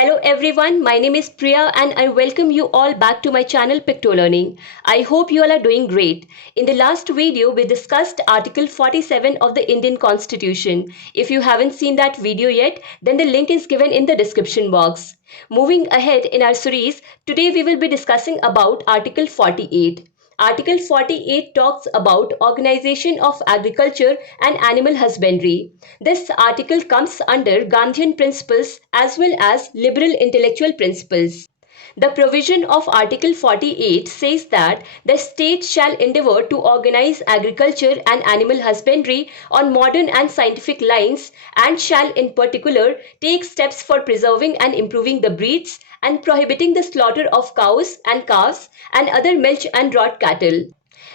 Hello everyone, my name is Priya and I welcome you all back to my channel Picto Learning. I hope you all are doing great. In the last video, we discussed Article 47 of the Indian Constitution. If you haven't seen that video yet, then the link is given in the description box. Moving ahead in our series, today we will be discussing about Article 48. Article 48 talks about organization of agriculture and animal husbandry. This article comes under Gandhian principles as well as liberal intellectual principles. The provision of Article 48 says that the state shall endeavour to organize agriculture and animal husbandry on modern and scientific lines and shall in particular take steps for preserving and improving the breeds and prohibiting the slaughter of cows and calves and other milch and draught cattle.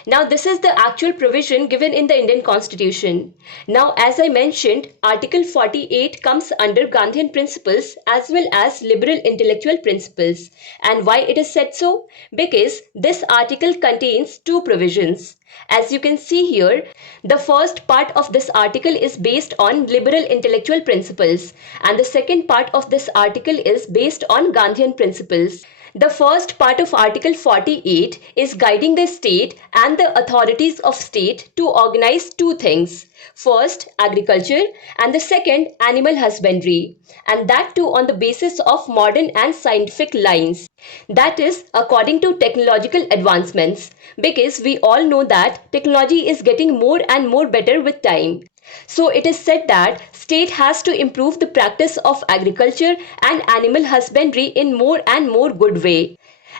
Now, this is the actual provision given in the Indian Constitution. Now, as I mentioned, Article 48 comes under Gandhian principles as well as liberal intellectual principles. And why it is said so? Because this article contains two provisions. As you can see here, the first part of this article is based on liberal intellectual principles, and the second part of this article is based on Gandhian principles. The first part of Article 48 is guiding the state and the authorities of state to organize two things. First, agriculture, and the second, animal husbandry, and that too on the basis of modern and scientific lines. That is, according to technological advancements, because we all know that technology is getting more and more better with time. So it is said that state has to improve the practice of agriculture and animal husbandry in more and more good way.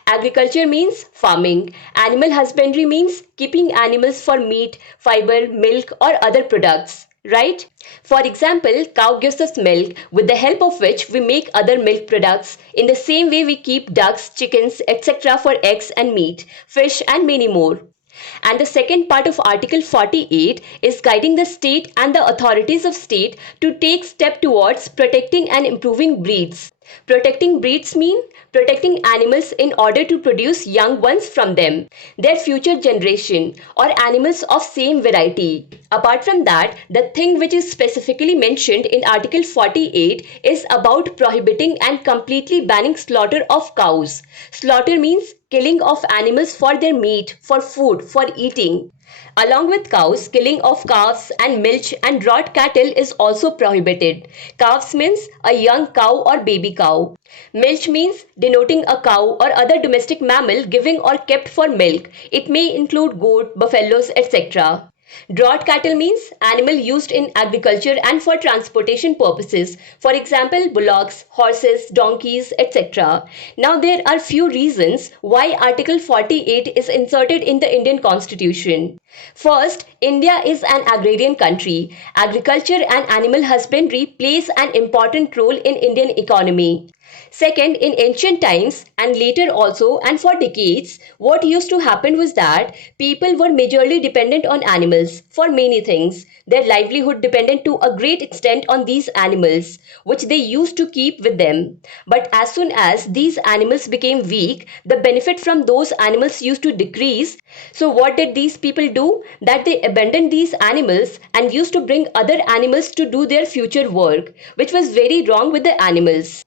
Agriculture means farming. Animal husbandry means keeping animals for meat, fiber, milk or other products. Right? For example, cow gives us milk with the help of which we make other milk products. In the same way we keep ducks, chickens, etc. for eggs and meat, fish and many more. And the second part of Article 48 is guiding the state and the authorities of state to take step towards protecting and improving breeds. Protecting breeds mean protecting animals in order to produce young ones from them, their future generation or animals of same variety. Apart from that, the thing which is specifically mentioned in Article 48 is about prohibiting and completely banning slaughter of cows. Slaughter means killing of animals for their meat, for food, for eating. Along with cows, killing of calves and milch and draught cattle is also prohibited. Calves means a young cow or baby cow. Milch means denoting a cow or other domestic mammal giving or kept for milk. It may include goat, buffaloes, etc. Draught cattle means animal used in agriculture and for transportation purposes. For example, bullocks, horses, donkeys, etc. Now there are few reasons why Article 48 is inserted in the Indian Constitution. First, India is an agrarian country. Agriculture and animal husbandry plays an important role in Indian economy. Second, in ancient times and later also and for decades, what used to happen was that people were majorly dependent on animals for many things. Their livelihood depended to a great extent on these animals, which they used to keep with them. But as soon as these animals became weak, the benefit from those animals used to decrease. So what did these people do? That they abandoned these animals and used to bring other animals to do their future work, which was very wrong with the animals.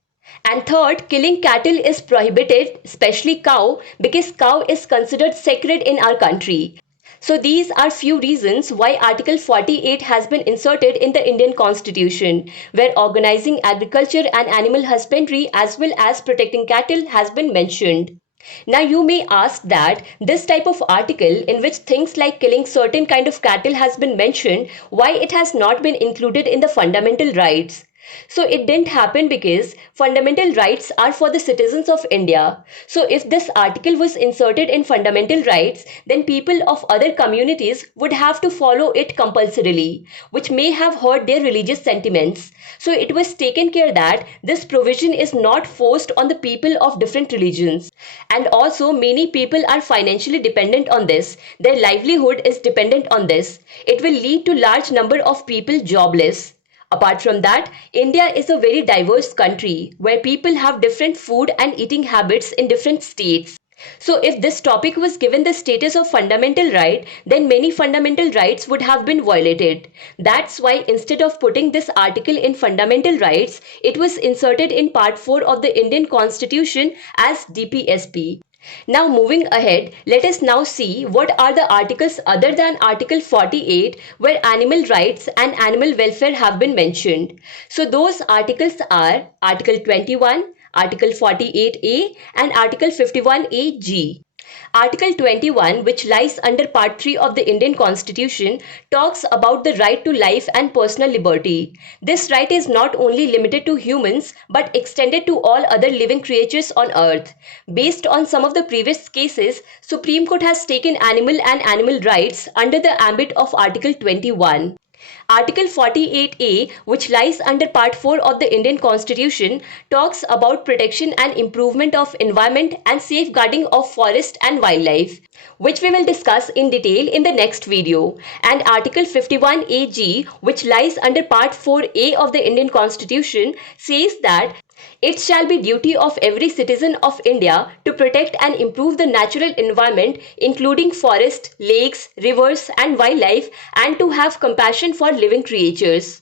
And third, killing cattle is prohibited, especially cow, because cow is considered sacred in our country. So these are few reasons why Article 48 has been inserted in the Indian Constitution, where organizing agriculture and animal husbandry as well as protecting cattle has been mentioned. Now you may ask that this type of article in which things like killing certain kind of cattle has been mentioned, why it has not been included in the fundamental rights. So it didn't happen because fundamental rights are for the citizens of India. So if this article was inserted in fundamental rights, then people of other communities would have to follow it compulsorily, which may have hurt their religious sentiments. So it was taken care that this provision is not forced on the people of different religions. And also many people are financially dependent on this. Their livelihood is dependent on this. It will lead to large number of people jobless. Apart from that, India is a very diverse country where people have different food and eating habits in different states. So, if this topic was given the status of fundamental right, then many fundamental rights would have been violated. That's why instead of putting this article in fundamental rights, it was inserted in Part 4 of the Indian Constitution as DPSP. Now moving ahead, let us now see what are the articles other than Article 48 where animal rights and animal welfare have been mentioned. So those articles are Article 21, Article 48A and Article 51AG. Article 21, which lies under Part 3 of the Indian Constitution, talks about the right to life and personal liberty. This right is not only limited to humans but extended to all other living creatures on earth. Based on some of the previous cases, Supreme Court has taken animal and animal rights under the ambit of Article 21. Article 48A, which lies under Part 4 of the Indian Constitution, talks about protection and improvement of environment and safeguarding of forest and wildlife, which we will discuss in detail in the next video. And Article 51AG, which lies under Part 4A of the Indian Constitution, says that it shall be duty of every citizen of India to protect and improve the natural environment, including forests, lakes, rivers, and wildlife, and to have compassion for living creatures.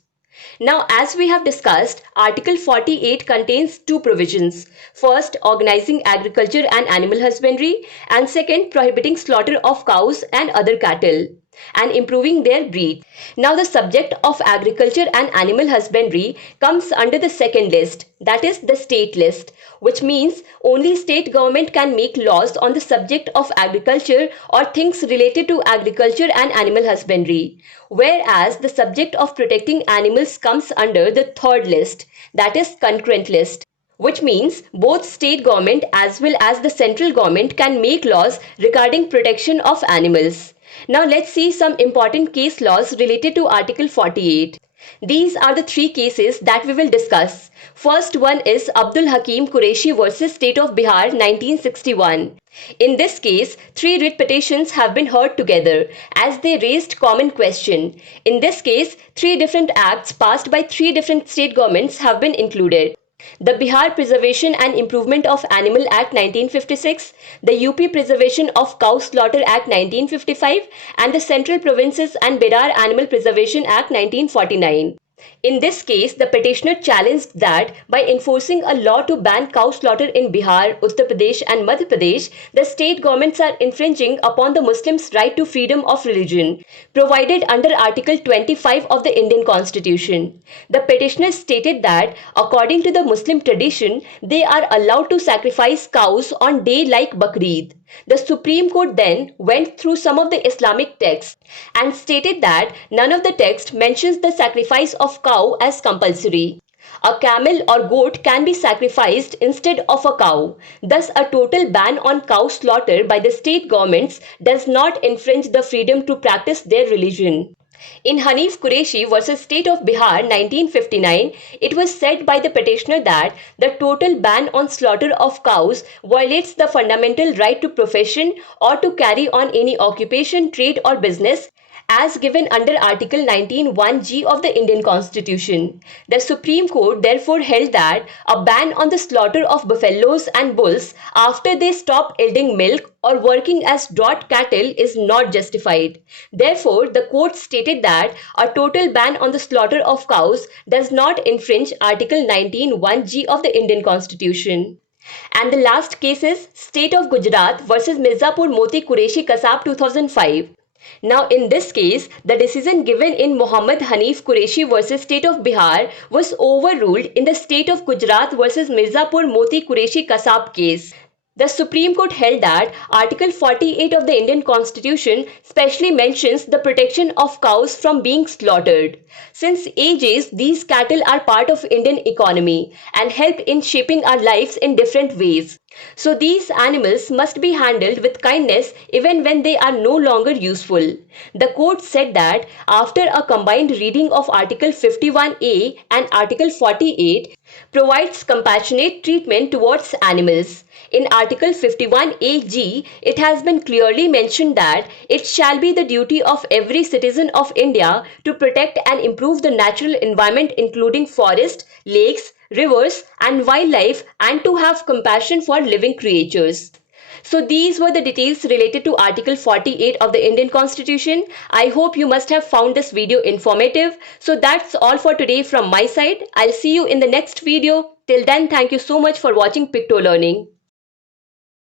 Now, as we have discussed, Article 48 contains two provisions. First, organizing agriculture and animal husbandry, and second, prohibiting slaughter of cows and other cattle and improving their breed. Now, the subject of agriculture and animal husbandry comes under the second list, that is the state list, which means only state government can make laws on the subject of agriculture or things related to agriculture and animal husbandry, whereas the subject of protecting animals comes under the third list, that is concurrent list, which means both state government as well as the central government can make laws regarding protection of animals. Now let's see some important case laws related to Article 48. These are the three cases that we will discuss. First one is Abdul Hakim Qureshi versus State of Bihar 1961. In this case, three writ petitions have been heard together as they raised common question. In this case, three different acts passed by three different state governments have been included. The Bihar Preservation and Improvement of Animal Act 1956, the UP Preservation of Cow Slaughter Act 1955, and the Central Provinces and Berar Animal Preservation Act 1949. In this case, the petitioner challenged that by enforcing a law to ban cow slaughter in Bihar, Uttar Pradesh and Madhya Pradesh, the state governments are infringing upon the Muslims' right to freedom of religion, provided under Article 25 of the Indian Constitution. The petitioner stated that, according to the Muslim tradition, they are allowed to sacrifice cows on day like Bakrid. The Supreme Court then went through some of the Islamic texts and stated that none of the text mentions the sacrifice of cow as compulsory. A camel or goat can be sacrificed instead of a cow. Thus, a total ban on cow slaughter by the state governments does not infringe the freedom to practice their religion. In Hanif Qureshi versus State of Bihar 1959, it was said by the petitioner that the total ban on slaughter of cows violates the fundamental right to profession or to carry on any occupation, trade or business as given under Article 19(1)(g) of the Indian Constitution. The Supreme Court therefore held that a ban on the slaughter of buffaloes and bulls after they stop yielding milk or working as draught cattle is not justified. Therefore, the court stated that a total ban on the slaughter of cows does not infringe Article 19(1)(g) of the Indian Constitution. And the last case is State of Gujarat versus Mirzapur Moti Qureshi Kasab 2005. Now, in this case, the decision given in Muhammad Hanif Qureshi versus State of Bihar was overruled in the State of Gujarat versus Mirzapur Moti Qureshi Kasab case. The Supreme Court held that Article 48 of the Indian Constitution specially mentions the protection of cows from being slaughtered. Since ages, these cattle are part of Indian economy and help in shaping our lives in different ways. So these animals must be handled with kindness even when they are no longer useful. The court said that after a combined reading of Article 51A and Article 48 provides compassionate treatment towards animals. In Article 51AG, it has been clearly mentioned that it shall be the duty of every citizen of India to protect and improve the natural environment including forest, lakes, rivers and wildlife and to have compassion for living creatures. So these were the details related to Article 48 of the Indian Constitution. I hope you must have found this video informative. So that's all for today from my side. I'll see you in the next video. Till then, thank you so much for watching Picto Learning.